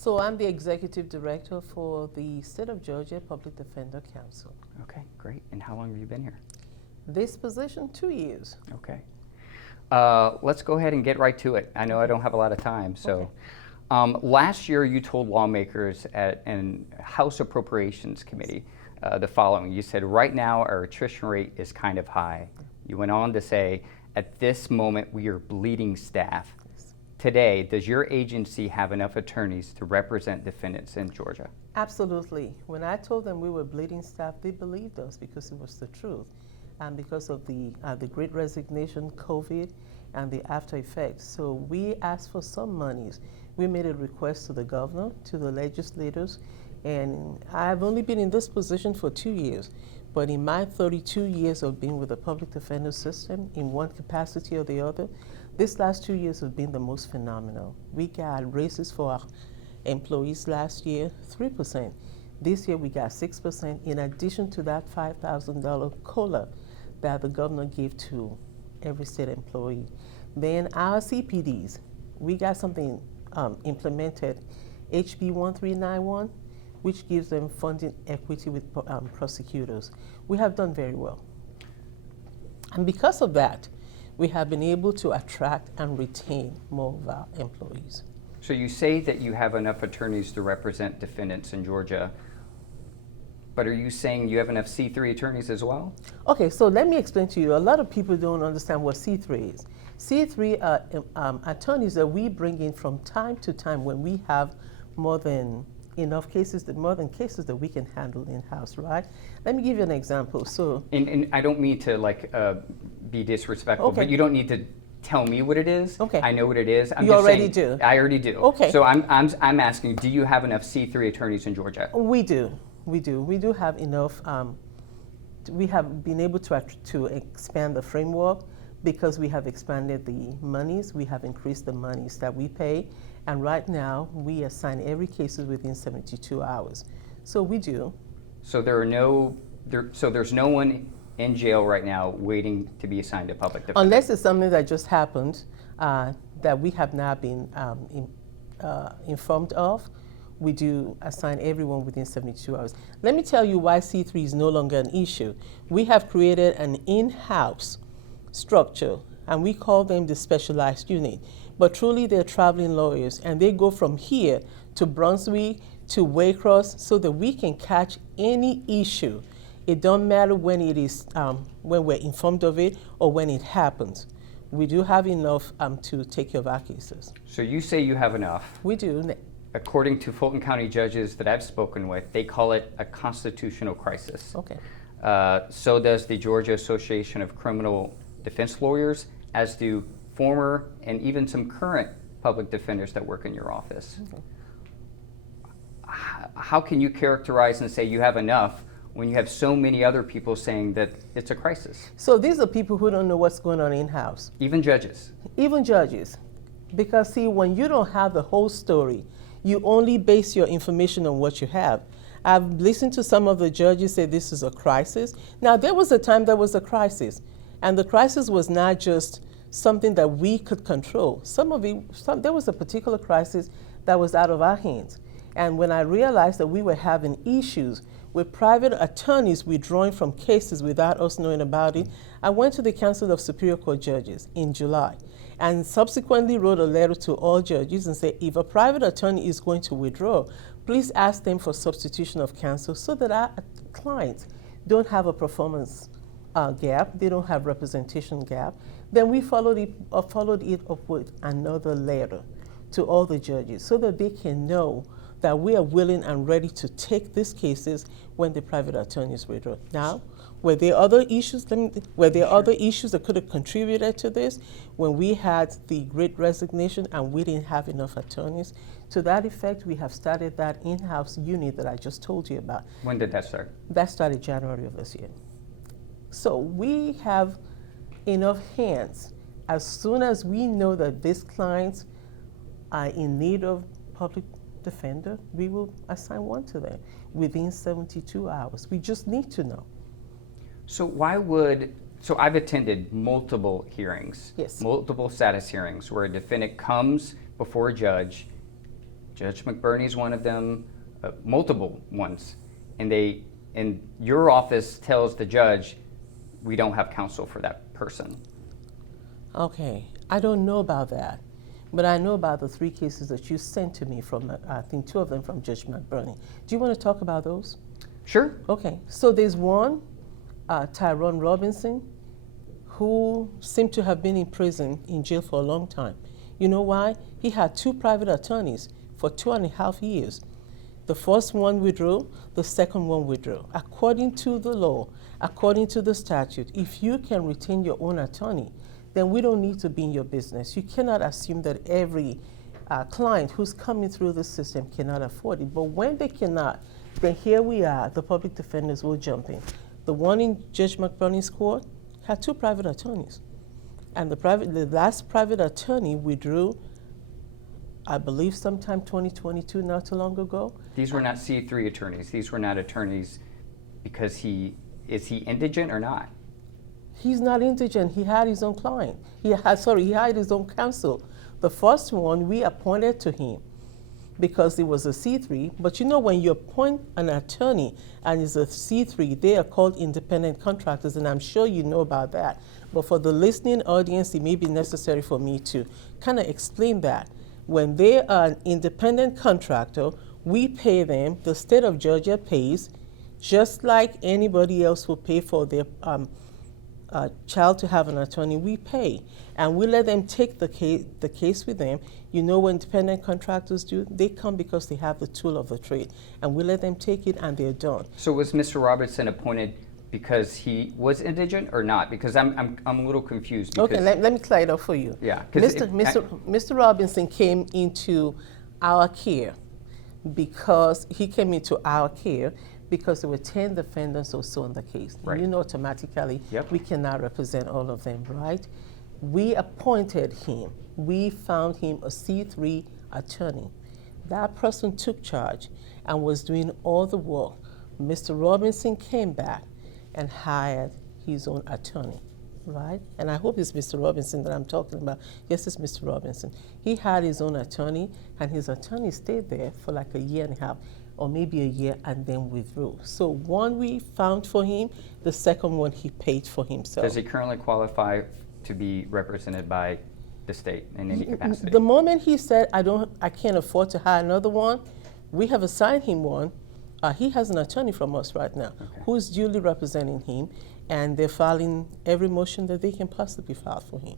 So I'm the executive director for the State of Georgia Public Defender Council. Okay, great. And how long have you been here? This position, 2 years. Okay. Let's go ahead and get right to it. I know I don't have a lot of time. So, last year you told lawmakers at an House Appropriations Committee the following. You said, right now our attrition rate is kind of high. You went on to say, at this moment we are bleeding staff. Today, does your agency have enough attorneys to represent defendants in Georgia? Absolutely. When I told them we were bleeding staff, they believed us because it was the truth. And because of the Great Resignation, COVID, and the after effects. So we asked for some monies. We made a request to the governor, to the legislators, and I've only been in this position for 2 years. But in my 32 years of being with the public defender system, in one capacity or the other, this last 2 years have been the most phenomenal. We got raises for our employees last year, 3%. This year we got 6%, in addition to that $5,000 COLA that the governor gave to every state employee. Then our CPDs, we got something implemented, HB 1391, which gives them funding equity with prosecutors. We have done very well. And because of that, we have been able to attract and retain more of our employees. So you say that you have enough attorneys to represent defendants in Georgia, but are you saying you have enough C3 attorneys as well? Okay, so let me explain to you. A lot of people don't understand what C3 is. C3 are attorneys that we bring in from time to time when we have more than enough cases, more than cases that we can handle in-house, right? Let me give you an example. So, and I don't mean to be disrespectful, okay, but you don't need to tell me what it is. Okay. I know what it is. You already do. I already do. Okay. So I'm asking, do you have enough C3 attorneys in Georgia? We do. We do. We do have enough. We have been able to expand the framework because we have expanded the monies. We have increased the monies that we pay. And right now, we assign every case within 72 hours. So we do. So there's no one in jail right now waiting to be assigned to public defender? Unless it's something that just happened that we have not been informed of. We do assign everyone within 72 hours. Let me tell you why C3 is no longer an issue. We have created an in-house structure, and we call them the specialized unit. But truly, they're traveling lawyers, and they go from here to Brunswick to Waycross so that we can catch any issue. It don't matter when it is, when we're informed of it or when it happens. We do have enough to take care of our cases. So you say you have enough. We do. According to Fulton County judges that I've spoken with, they call it a constitutional crisis. Okay. So does the Georgia Association of Criminal Defense Lawyers, as do former and even some current public defenders that work in your office. Okay. How can you characterize and say you have enough when you have so many other people saying that it's a crisis? So these are people who don't know what's going on in-house. Even judges? Even judges. Because see, when you don't have the whole story, you only base your information on what you have. I've listened to some of the judges say this is a crisis. Now, there was a time there was a crisis, and the crisis was not just something that we could control. There was a particular crisis that was out of our hands. And when I realized that we were having issues with private attorneys withdrawing from cases without us knowing about it, I went to the Council of Superior Court Judges in July and subsequently wrote a letter to all judges and said, if a private attorney is going to withdraw, please ask them for substitution of counsel so that our clients don't have a performance gap, they don't have representation gap. Then we followed it up with another letter to all the judges so that they can know that we are willing and ready to take these cases when the private attorneys withdraw. Now, were there other issues? Other issues that could have contributed to this? When we had the Great Resignation and we didn't have enough attorneys, to that effect, we have started that in-house unit that I just told you about. When did that start? That started January of this year. So we have enough hands. As soon as we know that these clients are in need of public defender, we will assign one to them within 72 hours. We just need to know. So I've attended multiple hearings, yes, multiple status hearings where a defendant comes before a judge Judge McBurney's one of them, multiple ones, and your office tells the judge, we don't have counsel for that person. Okay, I don't know about that, but I know about the 3 cases that you sent to me from, I think 2 of them from Judge McBurney. Do you want to talk about those? Sure. Okay, so there's one, Tyrone Robinson, who seemed to have been in prison, in jail for a long time. You know why? He had 2 private attorneys for 2.5 years. The first one withdrew, the second one withdrew. According to the law, according to the statute, if you can retain your own attorney, then we don't need to be in your business. You cannot assume that every client who's coming through the system cannot afford it. But when they cannot, then here we are, the public defenders will jump in. The one in Judge McBurney's court had 2 private attorneys. And the last private attorney withdrew, I believe sometime 2022, not too long ago. These were not C3 attorneys. These were not attorneys because is he indigent or not? He's not indigent. He had his own client. He had his own counsel. The first one we appointed to him because it was a C3. But you know, when you appoint an attorney and it's a C3, they are called independent contractors, and I'm sure you know about that. But for the listening audience, it may be necessary for me to kind of explain that. When they are an independent contractor, we pay them, the state of Georgia pays, just like anybody else will pay for their child to have an attorney, we pay. And we let them take the case with them. You know what independent contractors do? They come because they have the tool of the trade. And we let them take it and they're done. So was Mr. Robertson appointed because he was indigent or not? Because I'm a little confused. Okay, let me clear it up for you. Yeah. Mr. Robinson came into our care because there were 10 defendants or so in the case. Right. You know, automatically, Yep. we cannot represent all of them, right? We appointed him. We found him a C3 attorney. That person took charge and was doing all the work. Mr. Robinson came back and hired his own attorney, right? And I hope it's Mr. Robinson that I'm talking about. Yes, it's Mr. Robinson. He had his own attorney, and his attorney stayed there for like 1.5 years, or maybe 1 year, and then withdrew. So one we found for him, the second one he paid for himself. Does he currently qualify to be represented by the state in any capacity? The moment he said, I can't afford to hire another one, we have assigned him one. He has an attorney from us right now, Okay. who is duly representing him, and they're filing every motion that they can possibly file for him.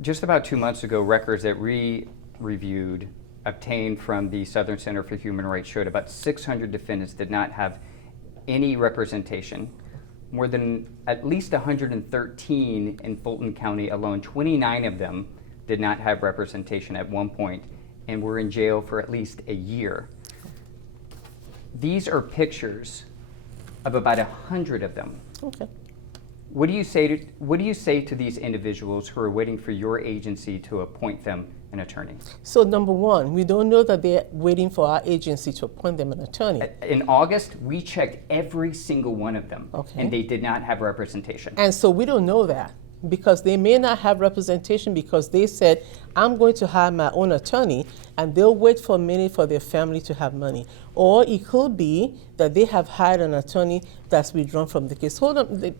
Just about 2 months ago, records that we reviewed obtained from the Southern Center for Human Rights showed about 600 defendants did not have any representation. More than at least 113 in Fulton County alone, 29 of them did not have representation at one point and were in jail for at least 1 year. These are pictures of about 100 of them. Okay. What do you say to these individuals who are waiting for your agency to appoint them an attorney? So number one, we don't know that they're waiting for our agency to appoint them an attorney. In August, we checked every single one of them, Okay. and they did not have representation. And so we don't know that, because they may not have representation because they said, I'm going to hire my own attorney, and they'll wait for a minute for their family to have money. Or it could be that they have hired an attorney that's withdrawn from the case. Hold on.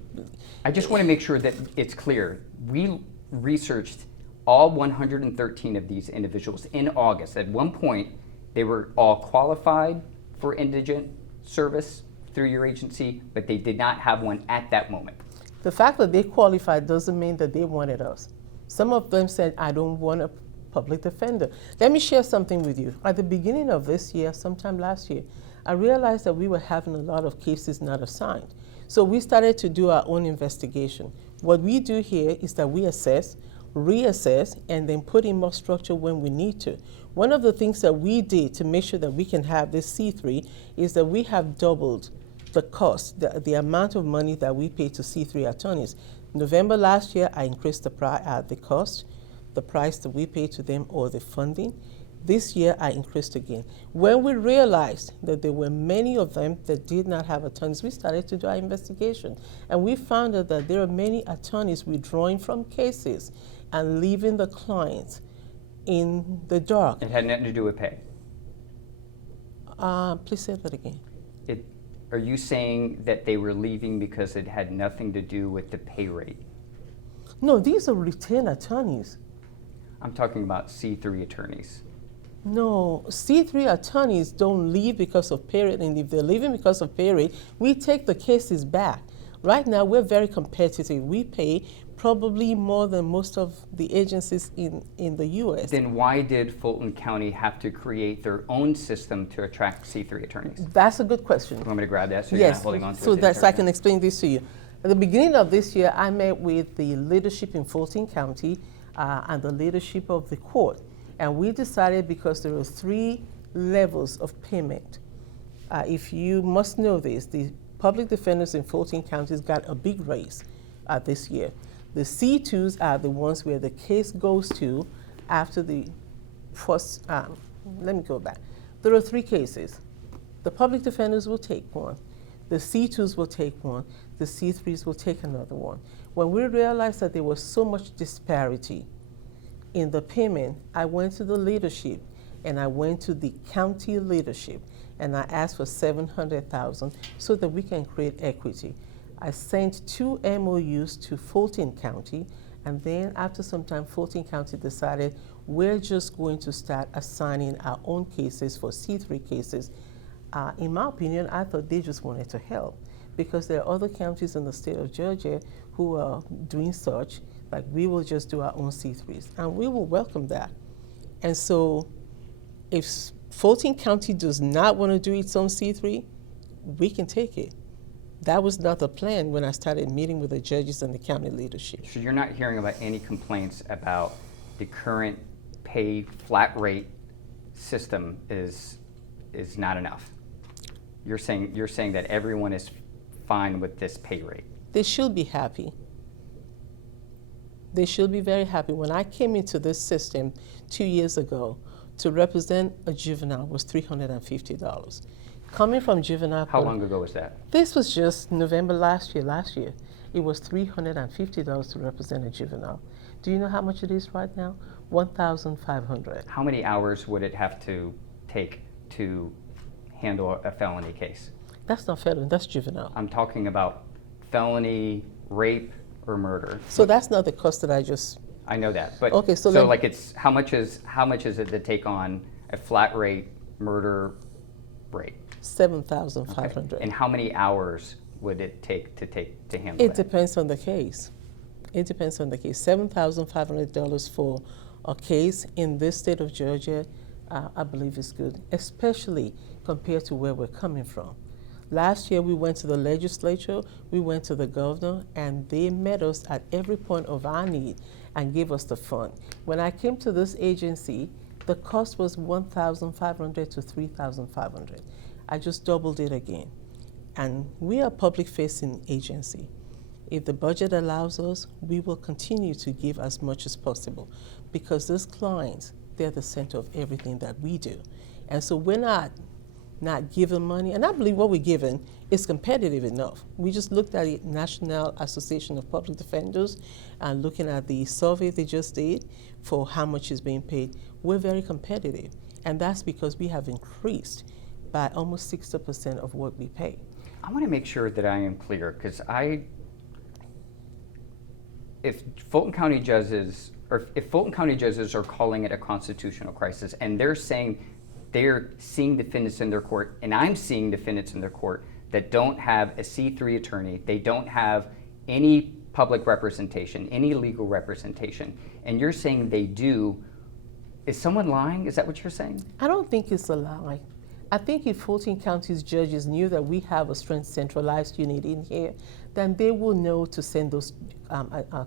I just want to make sure that it's clear. We researched all 113 of these individuals in August. At one point, they were all qualified for indigent service through your agency, but they did not have one at that moment. The fact that they qualified doesn't mean that they wanted us. Some of them said, I don't want a public defender. Let me share something with you. At the beginning of this year, sometime last year, I realized that we were having a lot of cases not assigned. So we started to do our own investigation. What we do here is that we assess, reassess, and then put in more structure when we need to. One of the things that we did to make sure that we can have this C3 is that we have doubled the cost, the amount of money that we pay to C3 attorneys. November last year, I increased the cost, the price that we pay to them, or the funding. This year, I increased again. When we realized that there were many of them that did not have attorneys, we started to do our investigation. And we found out that there are many attorneys withdrawing from cases and leaving the clients in the dark. It had nothing to do with pay. Please say that again. Are you saying that they were leaving because it had nothing to do with the pay rate? No, these are retained attorneys. I'm talking about C3 attorneys. No, C3 attorneys don't leave because of pay rate, and if they're leaving because of pay rate, we take the cases back. Right now, we're very competitive. We pay probably more than most of the agencies in the U.S. Then why did Fulton County have to create their own system to attract C3 attorneys? That's a good question. You want me to grab that so you're not holding on to it? So that I can explain this to you. At the beginning of this year, I met with the leadership in Fulton County and the leadership of the court. And we decided, because there were 3 levels of payment. If you must know this, the public defenders in Fulton County got a big raise this year. The C2s are the ones where the case goes to after the first, let me go back. There are 3 cases. The public defenders will take one. The C2s will take one. The C3s will take another one. When we realized that there was so much disparity in the payment, I went to the leadership and I went to the county leadership and I asked for $700,000 so that we can create equity. I sent 2 MOUs to Fulton County, and then after some time, Fulton County decided we're just going to start assigning our own cases for C3 cases. In my opinion, I thought they just wanted to help, because there are other counties in the state of Georgia who are doing such, like we will just do our own C3s, and we will welcome that. And so if Fulton County does not want to do its own C3, we can take it. That was not the plan when I started meeting with the judges and the county leadership. So you're not hearing about any complaints about the current pay flat rate system is not enough. You're saying that everyone is fine with this pay rate. They should be happy. They should be very happy. When I came into this system 2 years ago, to represent a juvenile was $350. Coming from juvenile How long ago was that? This was just November last year. It was $350 to represent a juvenile. Do you know how much it is right now? $1,500. How many hours would it have to take to handle a felony case? That's not felony, that's juvenile. I'm talking about felony, rape, or murder. So that's not the cost that I just... I know that, but okay, so like it's how much is it to take on a flat rate murder rate? $7,500. Okay. And how many hours would it take to handle that? It depends on the case. It depends on the case. $7,500 for a case in this state of Georgia, I believe is good, especially compared to where we're coming from. Last year we went to the legislature, we went to the governor, and they met us at every point of our need and gave us the fund. When I came to this agency, the cost was $1,500 to $3,500. I just doubled it again. And we are a public-facing agency. If the budget allows us, we will continue to give as much as possible, because those clients, they're the center of everything that we do. And so we're not giving money, and I believe what we're giving is competitive enough. We just looked at the National Association of Public Defenders and looking at the survey they just did for how much is being paid. We're very competitive, and that's because we have increased by almost 60% of what we pay. I want to make sure that I am clear, because if Fulton County judges are calling it a constitutional crisis, and they're saying they're seeing defendants in their court, and I'm seeing defendants in their court that don't have a C3 attorney, they don't have any public representation, any legal representation, and you're saying they do, is someone lying? Is that what you're saying? I don't think it's a lie. I think if Fulton County's judges knew that we have a strength centralized unit in here, then they will know to send those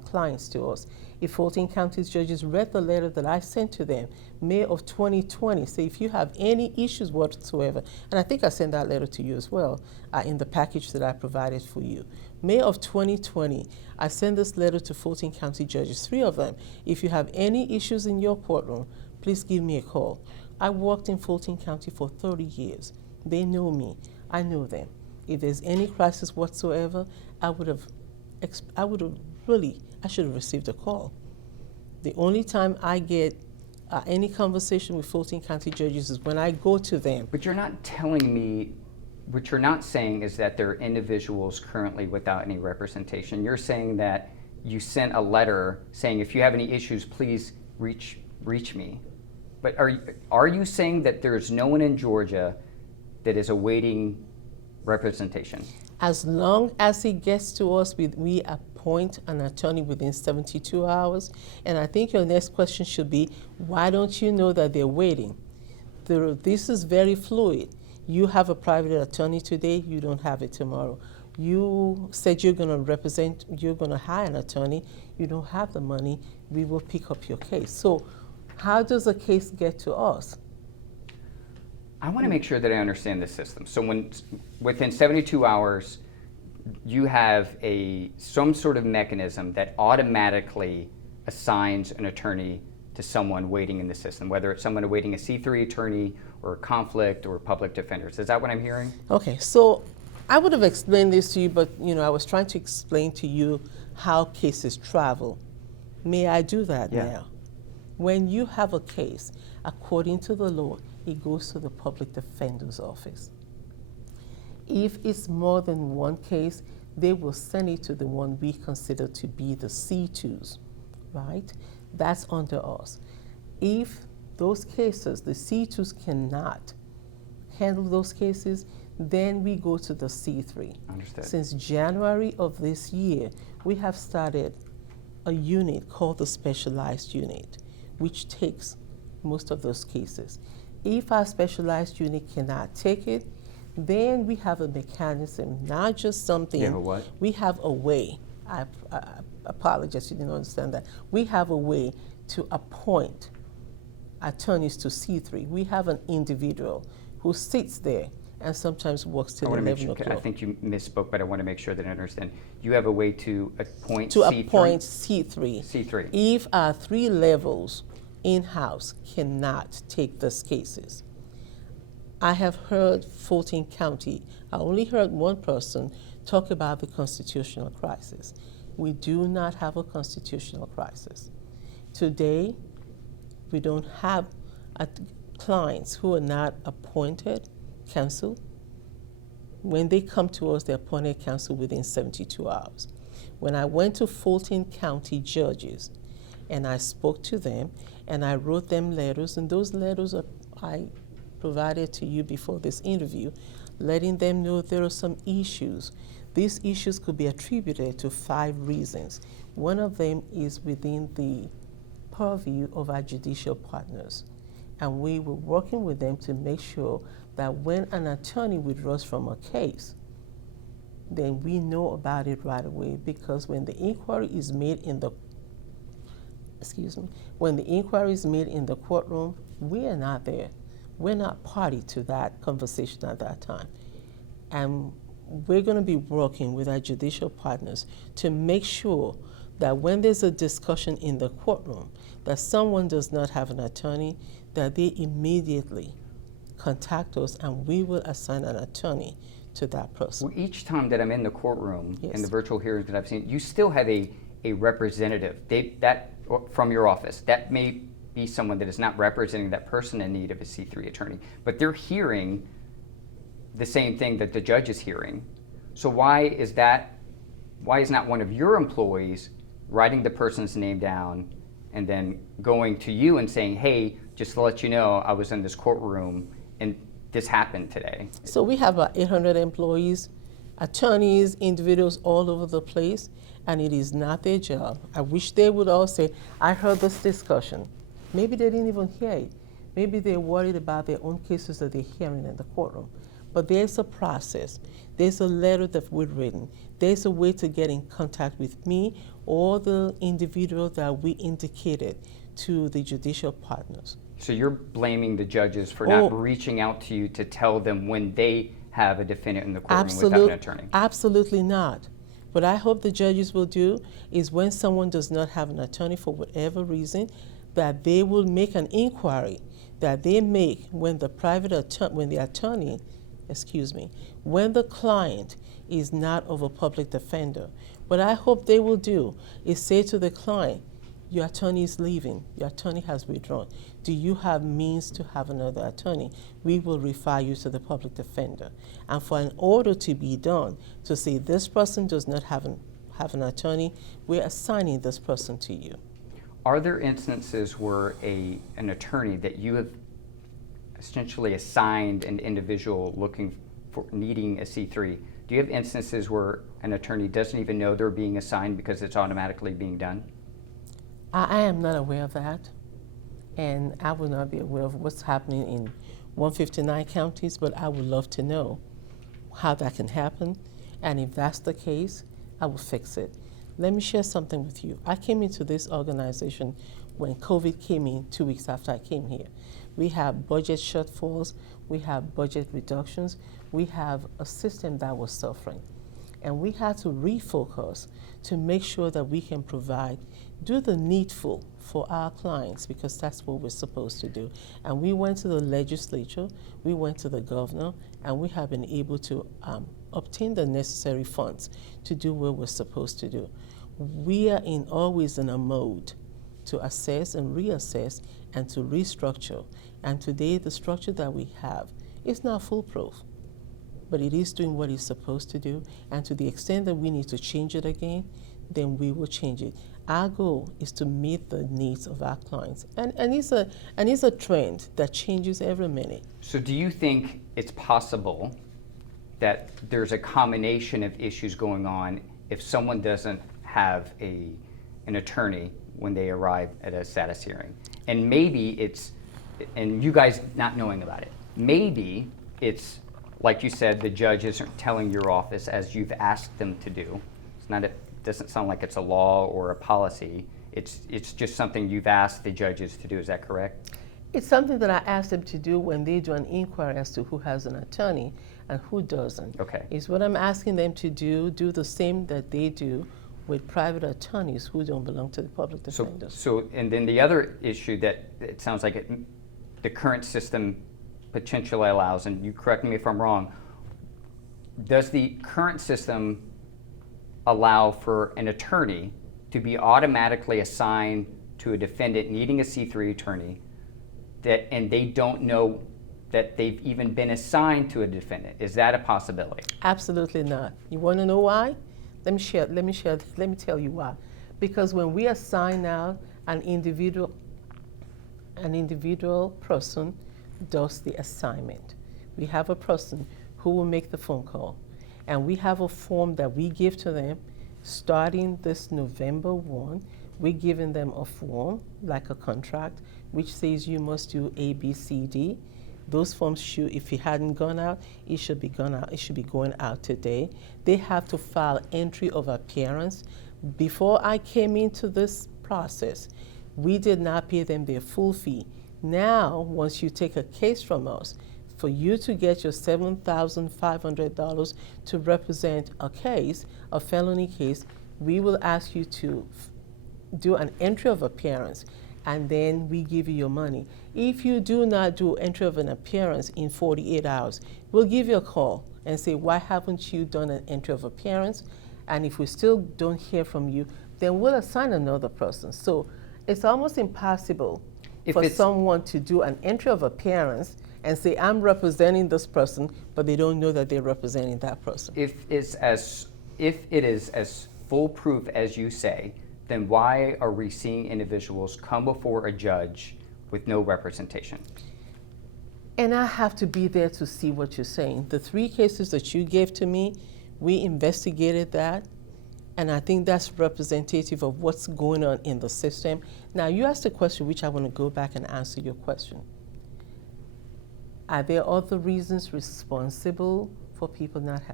clients to us. If Fulton County's judges read the letter that I sent to them, May of 2020, say if you have any issues whatsoever, and I think I sent that letter to you as well in the package that I provided for you. May of 2020, I sent this letter to Fulton County judges, 3 of them. If you have any issues in your courtroom, please give me a call. I worked in Fulton County for 30 years. They know me. I know them. If there's any crisis whatsoever, I should have received a call. The only time I get any conversation with Fulton County judges is when I go to them. But you're not telling me, what you're not saying is that there are individuals currently without any representation. You're saying that you sent a letter saying, if you have any issues, please reach me. But are you saying that there's no one in Georgia that is awaiting representation? As long as it gets to us, we appoint an attorney within 72 hours. And I think your next question should be, why don't you know that they're waiting? This is very fluid. You have a private attorney today, you don't have it tomorrow. You said you're going to hire an attorney, you don't have the money, we will pick up your case. So how does a case get to us? I want to make sure that I understand the system. So within 72 hours, you have some sort of mechanism that automatically assigns an attorney to someone waiting in the system, whether it's someone awaiting a C3 attorney or a conflict or public defenders. Is that what I'm hearing? Okay, so I would have explained this to you, but I was trying to explain to you how cases travel. May I do that now? When you have a case, according to the law, it goes to the public defender's office. If it's more than one case, they will send it to the one we consider to be the C2s, right? That's under us. If those cases, the C2s cannot handle those cases, then we go to the C3. Understood. Since January of this year, we have started a unit called the specialized unit, which takes most of those cases. If our specialized unit cannot take it, then we have a mechanism, not just something. You have a what? We have a way. I apologize, you didn't understand that. We have a way to appoint attorneys to C3. We have an individual who sits there and sometimes works till 11 o'clock. I think you misspoke, but I want to make sure that I understand. You have a way to appoint C3? Appoint C3. C3. If our 3 levels in-house cannot take those cases. I have heard Fulton County, I only heard one person talk about the constitutional crisis. We do not have a constitutional crisis. Today, we don't have clients who are not appointed counsel. When they come to us, they're appointed counsel within 72 hours. When I went to Fulton County judges and I spoke to them and I wrote them letters, and those letters I provided to you before this interview, letting them know there are some issues. These issues could be attributed to 5 reasons. One of them is within the purview of our judicial partners. And we were working with them to make sure that when an attorney withdraws from a case, then we know about it right away, because when the inquiry is made in the courtroom, we are not there. We're not party to that conversation at that time. And we're going to be working with our judicial partners to make sure that when there's a discussion in the courtroom that someone does not have an attorney, that they immediately contact us and we will assign an attorney to that person. Well, each time that I'm in the courtroom, Yes. in the virtual hearings that I've seen, you still have a representative from your office. That may be someone that is not representing that person in need of a C3 attorney, but they're hearing the same thing that the judge is hearing. So why is not one of your employees writing the person's name down and then going to you and saying, hey, just to let you know, I was in this courtroom and this happened today? So we have about 800 employees, attorneys, individuals all over the place, and it is not their job. I wish they would all say, I heard this discussion. Maybe they didn't even hear it. Maybe they're worried about their own cases that they're hearing in the courtroom. But there's a process. There's a letter that we've written. There's a way to get in contact with me or the individual that we indicated to the judicial partners. So you're blaming the judges for not reaching out to you to tell them when they have a defendant in the courtroom without an attorney? Absolutely not. What I hope the judges will do is when someone does not have an attorney for whatever reason, that they will make an inquiry that they make when the when the client is not of a public defender. What I hope they will do is say to the client, Your attorney is leaving. Your attorney has withdrawn. Do you have means to have another attorney? We will refer you to the public defender. And for an order to be done to say this person does not have an attorney, we're assigning this person to you. Are there instances where an attorney that you have essentially assigned an individual needing a C3? Do you have instances where an attorney doesn't even know they're being assigned because it's automatically being done? I am not aware of that, and I will not be aware of what's happening in 159 counties, but I would love to know how that can happen, and if that's the case, I will fix it. Let me share something with you. I came into this organization when COVID came in 2 weeks after I came here. We have budget shortfalls, we have budget reductions, we have a system that was suffering. And we had to refocus to make sure that we can do the needful for our clients, because that's what we're supposed to do. And we went to the legislature, we went to the governor, and we have been able to obtain the necessary funds to do what we're supposed to do. We are always in a mode to assess and reassess and to restructure. And today, the structure that we have is not foolproof, but it is doing what it's supposed to do. And to the extent that we need to change it again, then we will change it. Our goal is to meet the needs of our clients. And it's a trend that changes every minute. So do you think it's possible that there's a combination of issues going on if someone doesn't have an attorney when they arrive at a status hearing? And maybe and you guys not knowing about it, maybe it's, like you said, the judge isn't telling your office as you've asked them to do. It doesn't sound like it's a law or a policy. It's just something you've asked the judges to do. Is that correct? It's something that I ask them to do when they do an inquiry as to who has an attorney and who doesn't. Okay. It's what I'm asking them to do the same that they do with private attorneys who don't belong to the public defenders. So and then the other issue that it sounds like the current system potentially allows, and you correct me if I'm wrong, does the current system allow for an attorney to be automatically assigned to a defendant needing a C3 attorney and they don't know that they've even been assigned to a defendant? Is that a possibility? Absolutely not. You want to know why? Let me tell you why. Because when we assign out an individual person does the assignment. We have a person who will make the phone call, and we have a form that we give to them starting this November 1. We're giving them a form, like a contract, which says you must do A, B, C, D. Those forms should, if it hadn't gone out, it should be gone out. It should be going out today. They have to file entry of appearance. Before I came into this process, we did not pay them their full fee. Now, once you take a case from us, for you to get your $7,500 to represent a case, a felony case, we will ask you to do an entry of appearance, and then we give you your money. If you do not do entry of an appearance in 48 hours, we'll give you a call and say, why haven't you done an entry of appearance? And if we still don't hear from you, then we'll assign another person. So it's almost impossible for someone to do an entry of appearance and say, I'm representing this person, but they don't know that they're representing that person. If it is as foolproof as you say, then why are we seeing individuals come before a judge with no representation? And I have to be there to see what you're saying. The 3 cases that you gave to me, we investigated that, and I think that's representative of what's going on in the system. Now, you asked a question which I want to go back and answer your question. Are there other reasons responsible for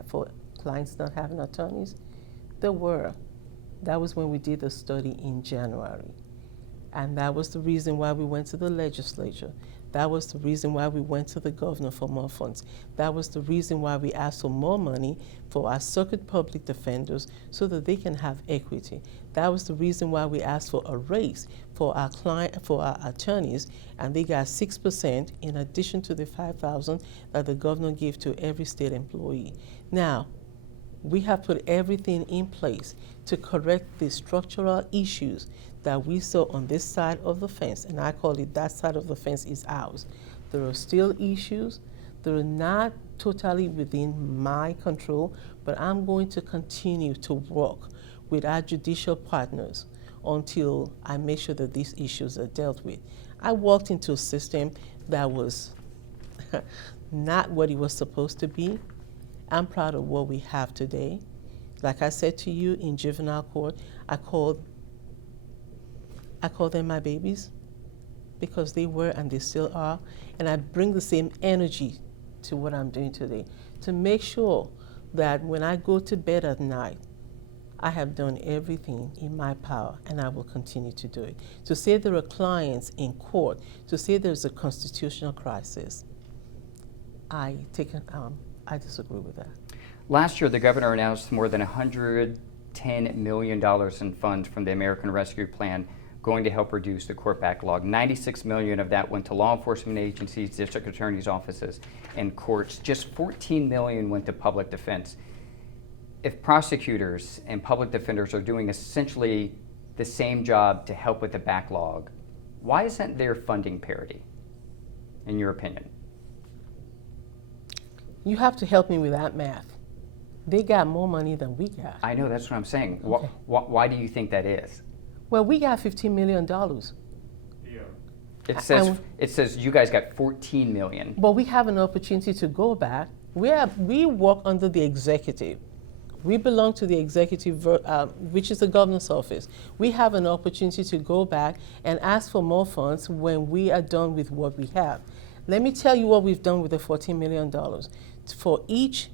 for clients not having attorneys? There were. That was when we did the study in January. And that was the reason why we went to the legislature. That was the reason why we went to the governor for more funds. That was the reason why we asked for more money for our circuit public defenders so that they can have equity. That was the reason why we asked for a raise for our attorneys, and they got 6% in addition to the $5,000 that the governor gave to every state employee. Now, We have put everything in place to correct the structural issues that we saw on this side of the fence, and I call it that side of the fence is ours. There are still issues that are not totally within my control, but I'm going to continue to work with our judicial partners until I make sure that these issues are dealt with. I walked into a system that was not what it was supposed to be. I'm proud of what we have today. Like I said to you in juvenile court, I call them my babies because they were and they still are. And I bring the same energy to what I'm doing today to make sure that when I go to bed at night, I have done everything in my power, and I will continue to do it. To say there are clients in court, to say there's a constitutional crisis, I disagree with that. Last year, the governor announced more than $110 million in funds from the American Rescue Plan going to help reduce the court backlog. $96 million of that went to law enforcement agencies, district attorneys' offices, and courts. Just $14 million went to public defense. If prosecutors and public defenders are doing essentially the same job to help with the backlog, why isn't there funding parity, in your opinion? You have to help me with that math. They got more money than we got. I know, that's what I'm saying. Okay. Why do you think that is? Well, we got $15 million. Yeah. It says you guys got $14 million. But we have an opportunity to go back. We work under the executive. We belong to the executive, which is the governor's office. We have an opportunity to go back and ask for more funds when we are done with what we have. Let me tell you what we've done with the $14 million. For each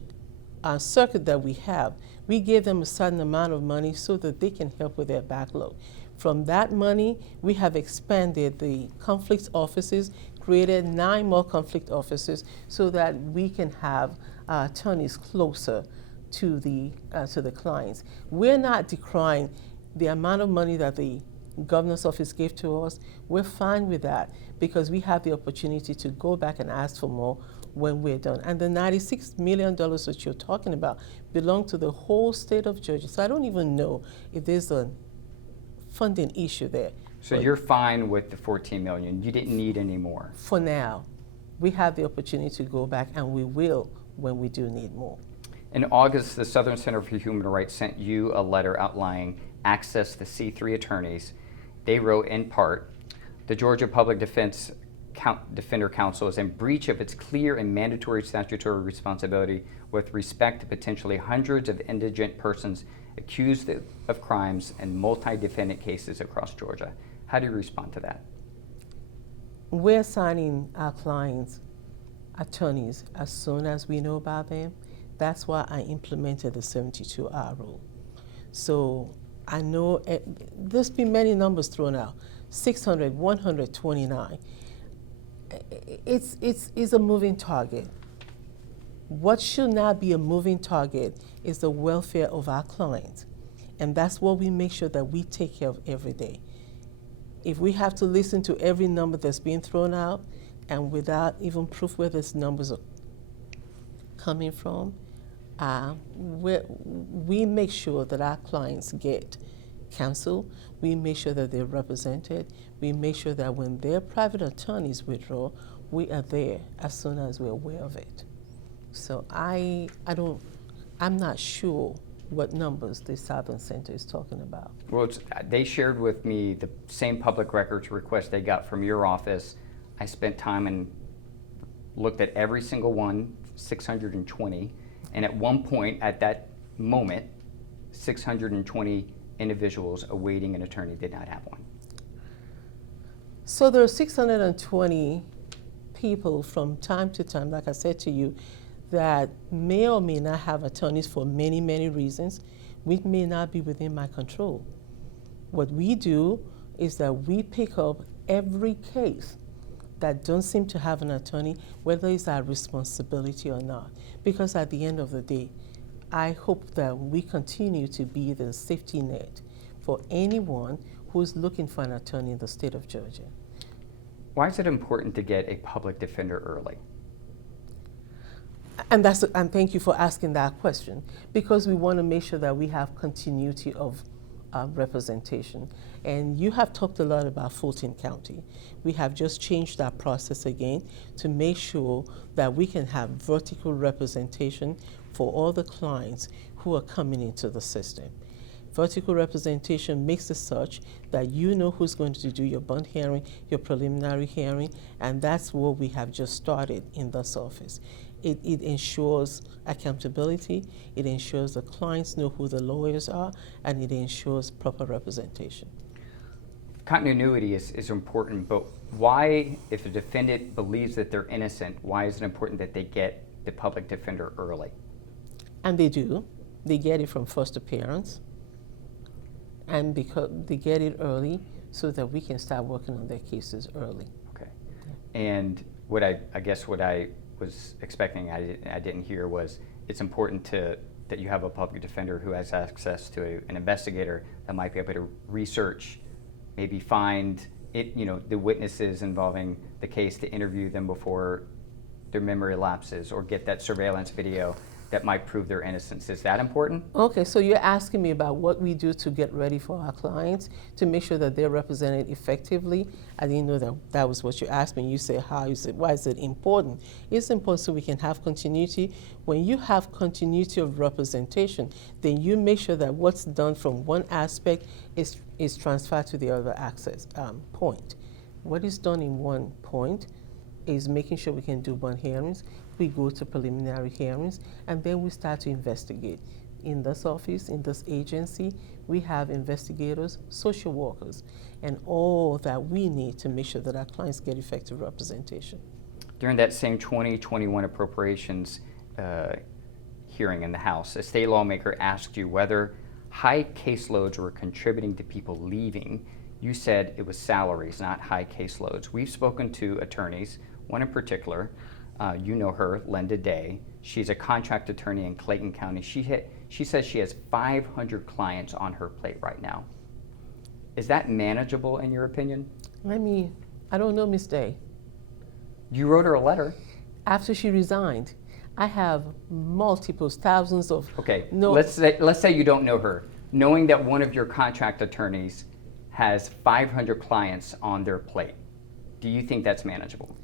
circuit that we have, we gave them a certain amount of money so that they can help with their backlog. From that money, we have expanded the conflict offices, created 9 more conflict offices so that we can have attorneys closer to the clients. We're not decrying the amount of money that the governor's office gave to us. We're fine with that because we have the opportunity to go back and ask for more when we're done. And the $96 million that you're talking about belong to the whole state of Georgia. So I don't even know if there's a funding issue there. So but you're fine with the $14 million. You didn't need any more. For now, we have the opportunity to go back, and we will when we do need more. In August, the Southern Center for Human Rights sent you a letter outlining access to C3 attorneys. They wrote, in part, the Georgia Public Defender Council is in breach of its clear and mandatory statutory responsibility with respect to potentially hundreds of indigent persons accused of crimes in multi-defendant cases across Georgia. How do you respond to that? We're assigning our clients attorneys as soon as we know about them. That's why I implemented the 72-hour rule. So I know there's been many numbers thrown out, 600, 129. It's a moving target. What should not be a moving target is the welfare of our clients. And that's what we make sure that we take care of every day. If we have to listen to every number that's being thrown out and without even proof where those numbers are coming from, we make sure that our clients get counsel. We make sure that they're represented. We make sure that when their private attorneys withdraw, we are there as soon as we're aware of it. So I'm not sure what numbers the Southern Center is talking about. Well, they shared with me the same public records request they got from your office. I spent time and looked at every single one, 620, and at one point, at that moment, 620 individuals awaiting an attorney did not have one. So there are 620 people from time to time, like I said to you, that may or may not have attorneys for many, many reasons, which may not be within my control. What we do is that we pick up every case that don't seem to have an attorney, whether it's our responsibility or not. Because at the end of the day, I hope that we continue to be the safety net for anyone who's looking for an attorney in the state of Georgia. Why is it important to get a public defender early? And thank you for asking that question, because we want to make sure that we have continuity of representation. And you have talked a lot about Fulton County. We have just changed that process again to make sure that we can have vertical representation for all the clients who are coming into the system. Vertical representation makes it such that you know who's going to do your bond hearing, your preliminary hearing, and that's what we have just started in this office. It ensures accountability, it ensures the clients know who the lawyers are, and it ensures proper representation. Continuity is important, but why, if a defendant believes that they're innocent, why is it important that they get the public defender early? And they do. They get it from first appearance, and because they get it early so that we can start working on their cases early. Okay. And what I guess what I was expecting I didn't hear was it's important that you have a public defender who has access to an investigator that might be able to research, maybe find it, the witnesses involving the case, to interview them before their memory lapses, or get that surveillance video that might prove their innocence. Is that important? Okay, so you're asking me about what we do to get ready for our clients, to make sure that they're represented effectively. I didn't know that was what you asked me. You said, why is it important? It's important so we can have continuity. When you have continuity of representation, then you make sure that what's done from one aspect is transferred to the other point. What is done in one point is making sure we can do bond hearings. We go to preliminary hearings, and then we start to investigate. In this office, in this agency, we have investigators, social workers, and all that we need to make sure that our clients get effective representation. During that same 2021 appropriations hearing in the House, a state lawmaker asked you whether high caseloads were contributing to people leaving. You said it was salaries, not high caseloads. We've spoken to attorneys, one in particular. You know her, Linda Day. She's a contract attorney in Clayton County. She says she has 500 clients on her plate right now. Is that manageable in your opinion? I don't know Miss Day. You wrote her a letter. After she resigned, I have thousands of. Okay, let's say you don't know her. Knowing that one of your contract attorneys has 500 clients on their plate, do you think that's manageable?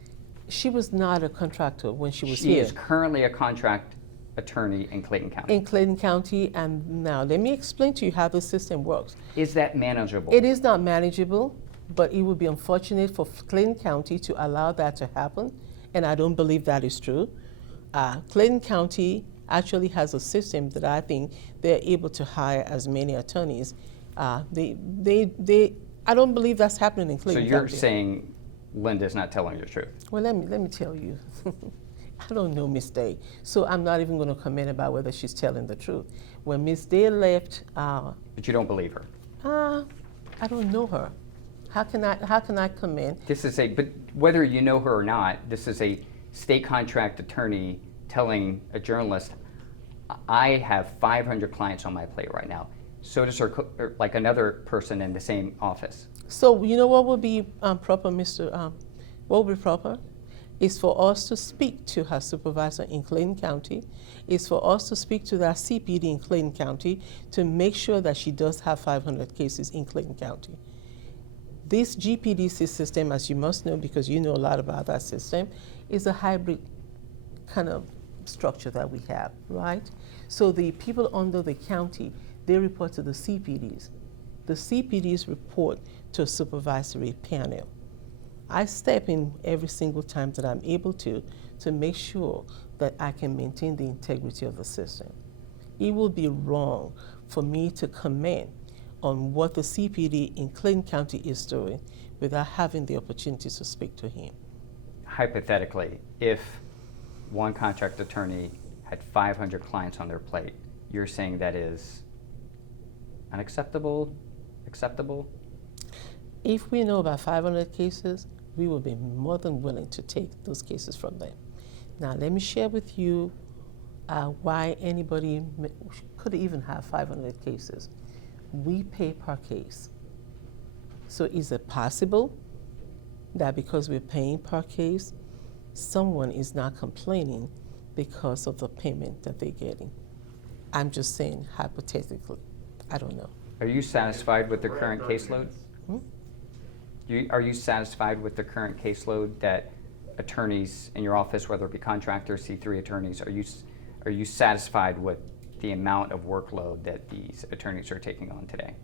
She was not a contractor when she was here. She is currently a contract attorney in Clayton County. In Clayton County, and now let me explain to you how the system works. Is that manageable? It is not manageable, but it would be unfortunate for Clayton County to allow that to happen, and I don't believe that is true. Clayton County actually has a system that I think they're able to hire as many attorneys. I don't believe that's happening in Clayton County. So you're saying Linda's not telling the truth? Well, let me tell you. I don't know Miss Day, so I'm not even going to comment about whether she's telling the truth. When Miss Day left, but you don't believe her? I don't know her. How can I comment? But whether you know her or not, this is a state contract attorney telling a journalist, I have 500 clients on my plate right now. So does her, like another person in the same office. So you know what would be proper, what would be proper is for us to speak to her supervisor in Clayton County, is for us to speak to that CPD in Clayton County to make sure that she does have 500 cases in Clayton County. This GPDC system, as you must know because you know a lot about that system, is a hybrid kind of structure that we have, right? So the people under the county, they report to the CPDs. The CPDs report to a supervisory panel. I step in every single time that I'm able to make sure that I can maintain the integrity of the system. It would be wrong for me to comment on what the CPD in Clayton County is doing without having the opportunity to speak to him. Hypothetically, if one contract attorney had 500 clients on their plate, you're saying that is unacceptable, acceptable? If we know about 500 cases, we will be more than willing to take those cases from them. Now, let me share with you why anybody could even have 500 cases. We pay per case. So is it possible that because we're paying per case, someone is not complaining because of the payment that they're getting. I'm just saying hypothetically. I don't know. Are you satisfied with the current caseload? Are you satisfied with the current caseload that attorneys in your office, whether it be contractors, C3 attorneys, are you satisfied with the amount of workload that these attorneys are taking on today?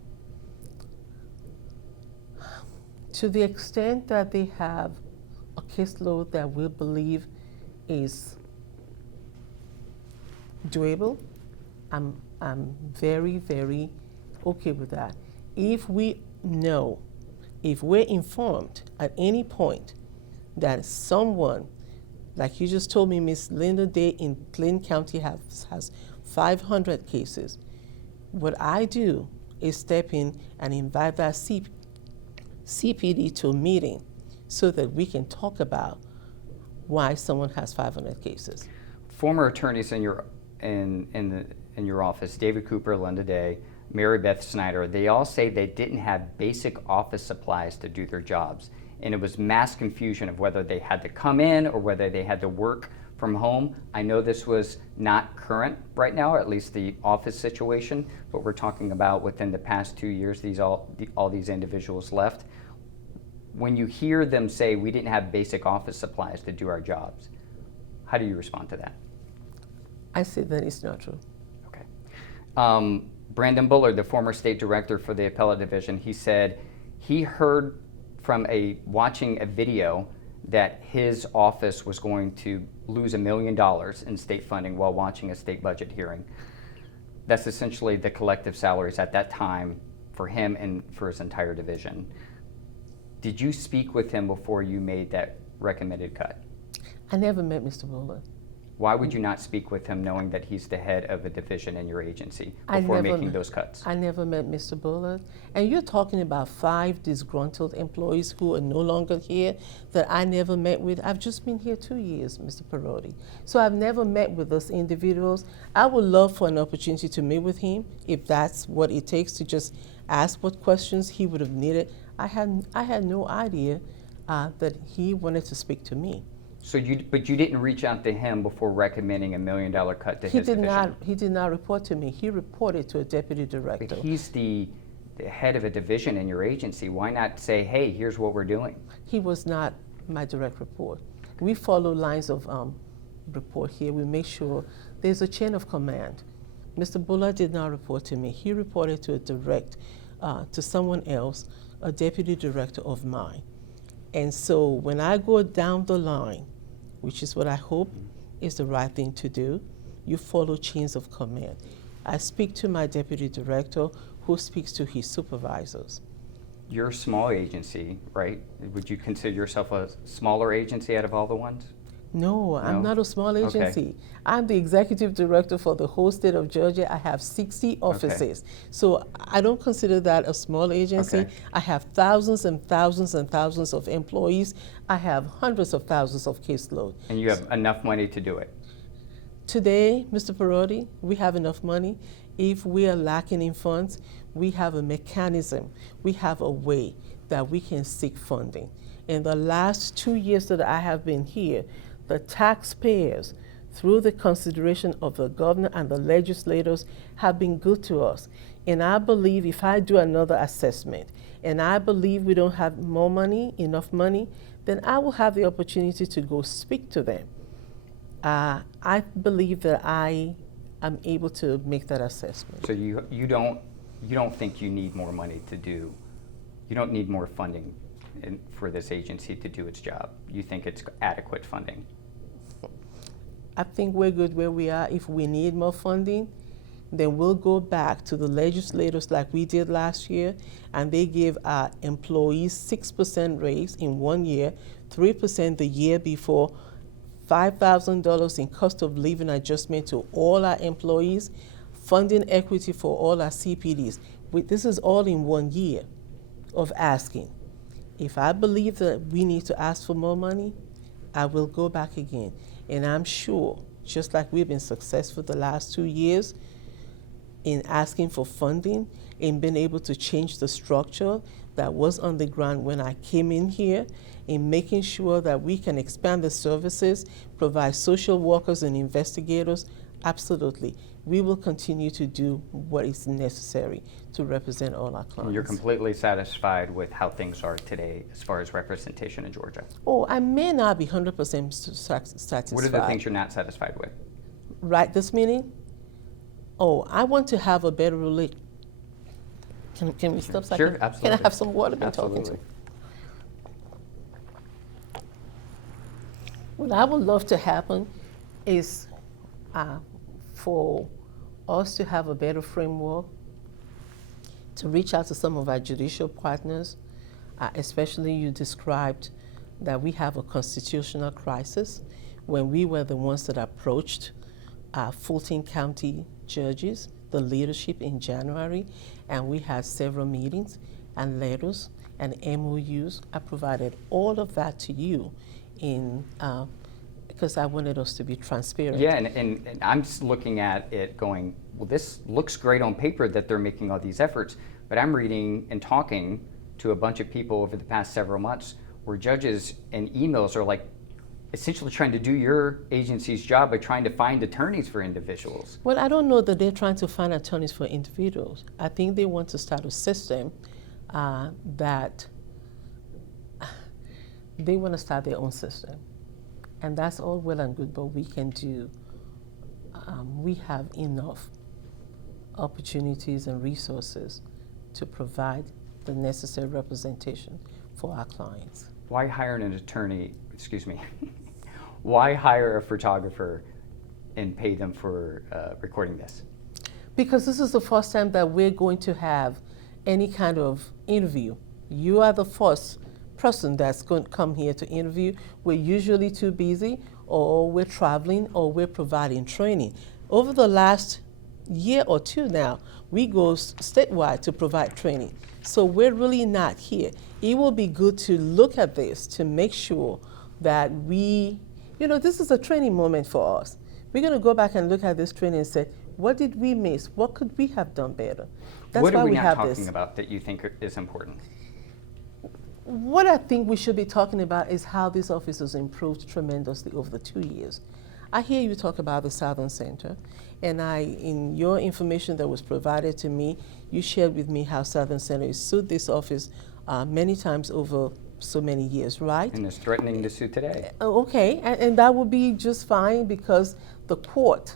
To the extent that they have a caseload that we believe is doable, I'm very, very okay with that. If we're informed at any point that someone, like you just told me, Miss Linda Day in Clinton County has 500 cases, what I do is step in and invite that CPD to a meeting so that we can talk about why someone has 500 cases. Former attorneys in your office, David Cooper, Linda Day, Mary Beth Snyder, they all say they didn't have basic office supplies to do their jobs. And it was mass confusion of whether they had to come in or whether they had to work from home. I know this was not current right now, or at least the office situation, but we're talking about within the past 2 years, all these individuals left. When you hear them say we didn't have basic office supplies to do our jobs, how do you respond to that? I say that it's not true. Okay. Brandon Bullard, the former state director for the appellate division, he said he heard from watching a video that his office was going to lose $1 million in state funding while watching a state budget hearing. That's essentially the collective salaries at that time for him and for his entire division. Did you speak with him before you made that recommended cut? I never met Mr. Bullard. Why would you not speak with him knowing that he's the head of a division in your agency before making those cuts? I never met Mr. Bullard. And you're talking about 5 disgruntled employees who are no longer here that I never met with. I've just been here 2 years, Mr. Pierrotti. So I've never met with those individuals. I would love for an opportunity to meet with him if that's what it takes to just ask what questions he would have needed. I had no idea that he wanted to speak to me. So but you didn't reach out to him before recommending $1 million cut to his division? He did not report to me. He reported to a deputy director. But he's the head of a division in your agency. Why not say, hey, here's what we're doing? He was not my direct report. We follow lines of report here. We make sure there's a chain of command. Mr. Bullard did not report to me. He reported to to someone else, a deputy director of mine. And so when I go down the line, which is what I hope is the right thing to do, you follow chains of command. I speak to my deputy director, who speaks to his supervisors. You're a small agency, right? Would you consider yourself a smaller agency out of all the ones? No, I'm not a small agency. Okay. I'm the executive director for the whole state of Georgia. I have 60 offices. Okay. So I don't consider that a small agency. Okay. I have thousands and thousands and thousands of employees. I have hundreds of thousands of caseload. And you have enough money to do it? Today, Mr. Pierrotti, we have enough money. If we are lacking in funds, we have a mechanism. We have a way that we can seek funding. In the last 2 years that I have been here, the taxpayers, through the consideration of the governor and the legislators, have been good to us. And I believe if I do another assessment and I believe we don't have enough money, then I will have the opportunity to go speak to them. I believe that I am able to make that assessment. So you don't think you need more money to do, you don't need more funding for this agency to do its job? You think it's adequate funding? I think we're good where we are. If we need more funding, then we'll go back to the legislators like we did last year, and they gave our employees 6% raise in 1 year, 3% the year before, $5,000 in cost of living adjustment to all our employees, funding equity for all our CPDs. This is all in 1 year of asking. If I believe that we need to ask for more money, I will go back again. And I'm sure, just like we've been successful the last 2 years in asking for funding and being able to change the structure, that was on the ground when I came in here, in making sure that we can expand the services, provide social workers and investigators. Absolutely. We will continue to do what is necessary to represent all our clients. You're completely satisfied with how things are today as far as representation in Georgia? Oh, I may not be 100% satisfied. What are the things you're not satisfied with? Right this meeting? Oh, I want to have a better relationship. Can we stop? Sure, absolutely. Can I have some water? Absolutely. What I would love to happen is for us to have a better framework, to reach out to some of our judicial partners, especially you described that we have a constitutional crisis when we were the ones that approached 14 county judges, the leadership in January, and we had several meetings and letters and MOUs. I provided all of that to you in because I wanted us to be transparent. Yeah, and I'm just looking at it going, well, this looks great on paper that they're making all these efforts, but I'm reading and talking to a bunch of people over the past several months where judges and emails are like essentially trying to do your agency's job by trying to find attorneys for individuals. Well, I don't know that they're trying to find attorneys for individuals. I think they want to start a system that they want to start their own system. And that's all well and good, but we can do, we have enough opportunities and resources to provide the necessary representation for our clients. Why hire an attorney, excuse me, why hire a photographer and pay them for recording this? Because this is the first time that we're going to have any kind of interview. You are the first person that's going to come here to interview. We're usually too busy, or we're traveling, or we're providing training. Over the last year or two now, we go statewide to provide training. So we're really not here. It will be good to look at this to make sure that this is a training moment for us. We're going to go back and look at this training and say, what did we miss? What could we have done better? That's what why are we we not have talking this. about that you think is important? What I think we should be talking about is how this office has improved tremendously over the 2 years. I hear you talk about the Southern Center, and in your information that was provided to me, you shared with me how Southern Center has sued this office many times over so many years, right? And is threatening to sue today. Okay, and that would be just fine because the court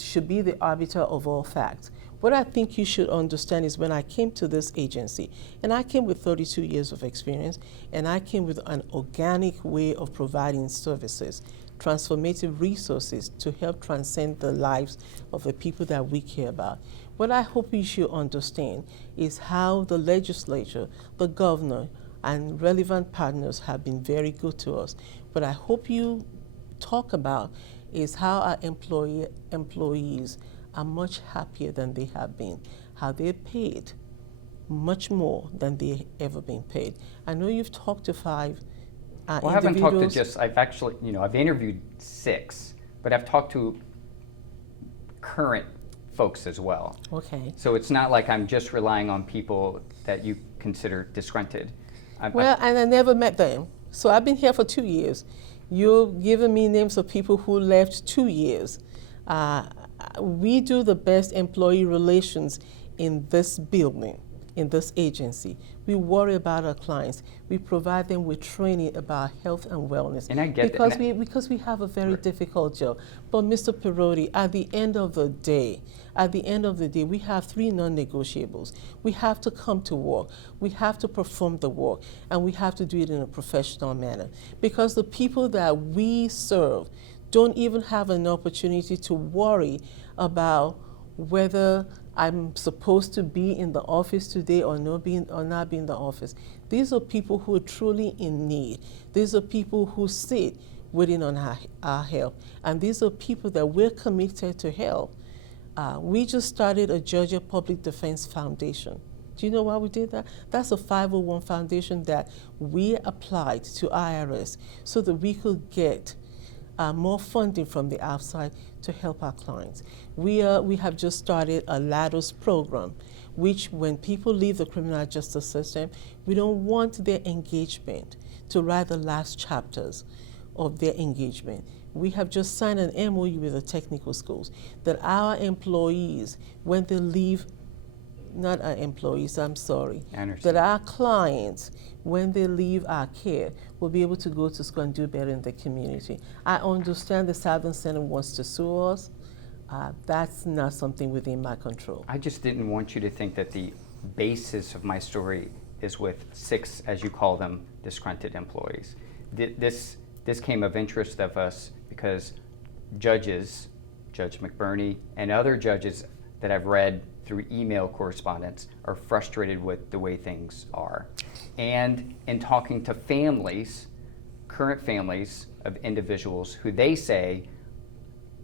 should be the arbiter of all facts. What I think you should understand is when I came to this agency, and I came with 32 years of experience, and I came with an organic way of providing services, transformative resources to help transcend the lives of the people that we care about. What I hope you should understand is how the legislature, the governor, and relevant partners have been very good to us. What I hope you talk about is how our employees are much happier than they have been, how they're paid much more than they've ever been paid. I know you've talked to 5 well, I haven't talked to just, I've actually, I've interviewed 6, but I've talked to current folks as well. Okay. So it's not like I'm just relying on people that you consider disgruntled. And I never met them. So I've been here for 2 years. You've given me names of people who left 2 years. We do the best employee relations in this building, in this agency. We worry about our clients. We provide them with training about health and wellness. And I get because we have a very difficult job. But Mr. Pierrotti, at the end of the day, we have 3 non-negotiables. We have to come to work. We have to perform the work, and we have to do it in a professional manner. Because the people that we serve don't even have an opportunity to worry about whether I'm supposed to be in the office today or not be in the office. These are people who are truly in need. These are people who sit waiting on our help. And these are people that we're committed to help. We just started a Georgia Public Defense Foundation. Do you know why we did that? That's a 501 foundation that we applied to IRS so that we could get more funding from the outside to help our clients. We have just started a Ladders program, which when people leave the criminal justice system, we don't want their engagement to write the last chapters of their engagement. We have just signed an MOU with the technical schools that our employees, when they leave, not our employees, I'm sorry, that our clients, when they leave our care, will be able to go to school and do better in the community. I understand the Southern Center wants to sue us. That's not something within my control. I just didn't want you to think that the basis of my story is with 6, as you call them, disgruntled employees. This came of interest of us because judges, Judge McBurney and other judges that I've read through email correspondence are frustrated with the way things are. And in talking to families, current families of individuals who they say,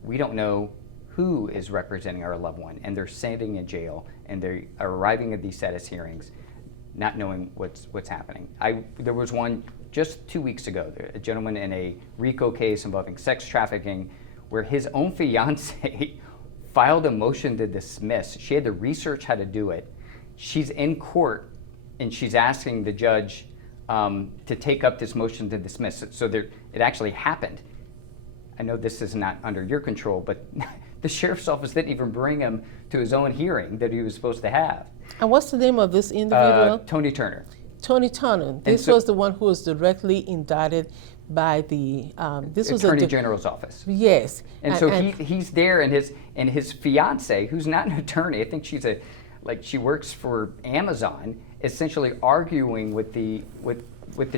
we don't know who is representing our loved one, and they're sitting in jail and they're arriving at these status hearings not knowing what's happening. There was one just 2 weeks ago, a gentleman in a RICO case involving sex trafficking where his own fiance filed a motion to dismiss. She had to research how to do it. She's in court and she's asking the judge to take up this motion to dismiss it. So it actually happened. I know this is not under your control, but the sheriff's office didn't even bring him to his own hearing that he was supposed to have. And what's the name of this individual? Tony Turner. Tony Turner. This was the one who was directly indicted by the Attorney General's office. Yes. And so he's there, and his fiance, who's not an attorney, I think she works for Amazon, essentially arguing with the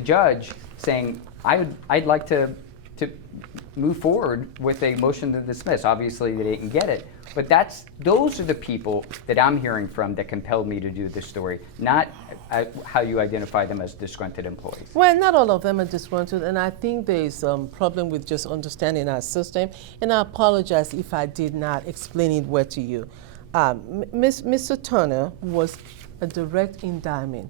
judge, saying, I'd like to move forward with a motion to dismiss. Obviously, they didn't get it. But those are the people that I'm hearing from that compelled me to do this story, not how you identify them as disgruntled employees. Well, not all of them are disgruntled, and I think there's some problem with just understanding our system, and I apologize if I did not explain it well to you. Mr. Turner was a direct indictment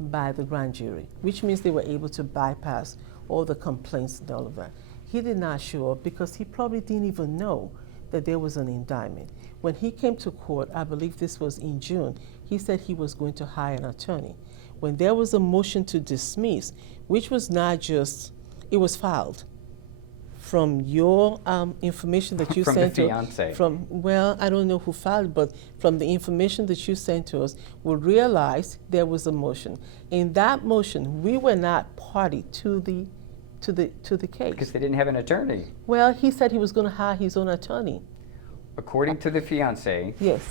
by the grand jury, which means they were able to bypass all the complaints and all of that. He did not show up because he probably didn't even know that there was an indictment. When he came to court, I believe this was in June, he said he was going to hire an attorney. When there was a motion to dismiss, which was not just, it was filed from your information that you sent to us. Well, I don't know who filed, but from the information that you sent to us, we realized there was a motion. In that motion, we were not party to the case. Because they didn't have an attorney. Well, he said he was going to hire his own attorney. According to the fiance, yes,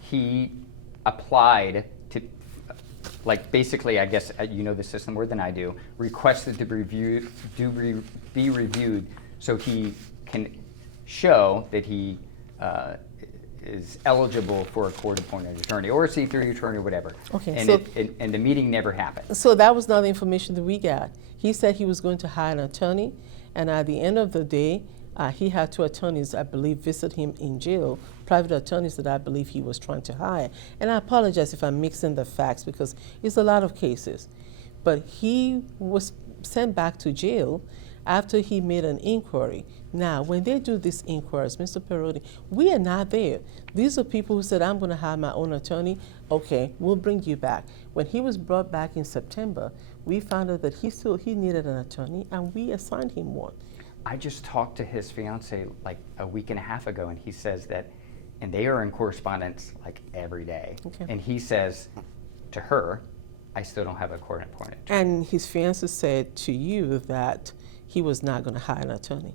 he applied to, basically, I guess you know the system more than I do, requested to be reviewed so he can show that he is eligible for a court-appointed attorney or a C3 attorney or whatever. Okay, and the meeting never happened. So that was not the information that we got. He said he was going to hire an attorney, and at the end of the day, he had 2 attorneys, I believe, visit him in jail, private attorneys that I believe he was trying to hire. And I apologize if I'm mixing the facts because it's a lot of cases. But he was sent back to jail after he made an inquiry. Now, when they do these inquiries, Mr. Pierrotti, we are not there. These are people who said, I'm going to hire my own attorney. Okay, we'll bring you back. When he was brought back in September, we found out that he needed an attorney, and we assigned him one. I just talked to his fiance like a week and a half ago, and he says that, and they are in correspondence like every day. Okay. And he says to her, I still don't have a court-appointed attorney. And his fiance said to you that he was not going to hire an attorney.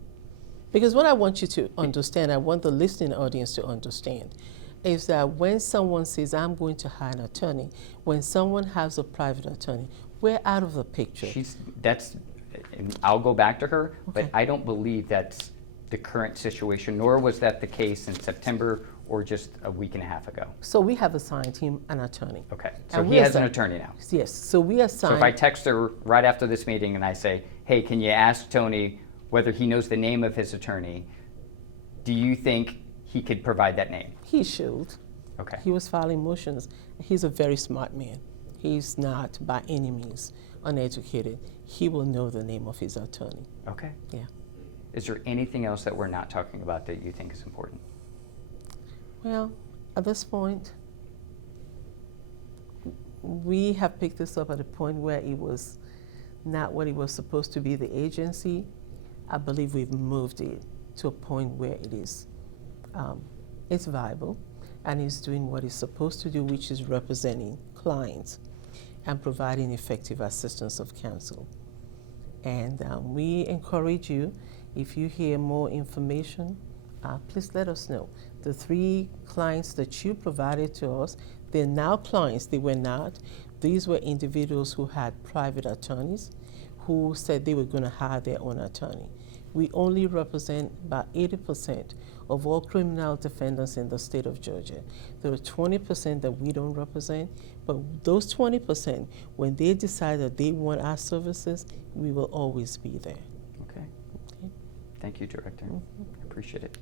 Because what I want you to understand, I want the listening audience to understand, is that when someone says, I'm going to hire an attorney, when someone has a private attorney, we're out of the picture. And I'll go back to her, okay, but I don't believe that's the current situation, nor was that the case in September or just a week and a half ago. So we have assigned him an attorney. Okay, so he has an attorney now. Yes, so we assigned. So if I text her right after this meeting and I say, hey, can you ask Tony whether he knows the name of his attorney, do you think he could provide that name? He should. Okay. He was filing motions. He's a very smart man. He's not by any means uneducated. He will know the name of his attorney. Okay. Yeah. Is there anything else that we're not talking about that you think is important? Well, at this point, we have picked this up at a point where it was not what it was supposed to be, the agency. I believe we've moved it to a point where it is, it's viable and is doing what it's supposed to do, which is representing clients and providing effective assistance of counsel. And we encourage you, if you hear more information, please let us know. The 3 clients that you provided to us, they're now clients, they were not. These were individuals who had private attorneys who said they were going to hire their own attorney. We only represent about 80% of all criminal defendants in the state of Georgia. There are 20% that we don't represent, but those 20%, when they decide that they want our services, we will always be there. Okay. Thank you, Director. I appreciate it.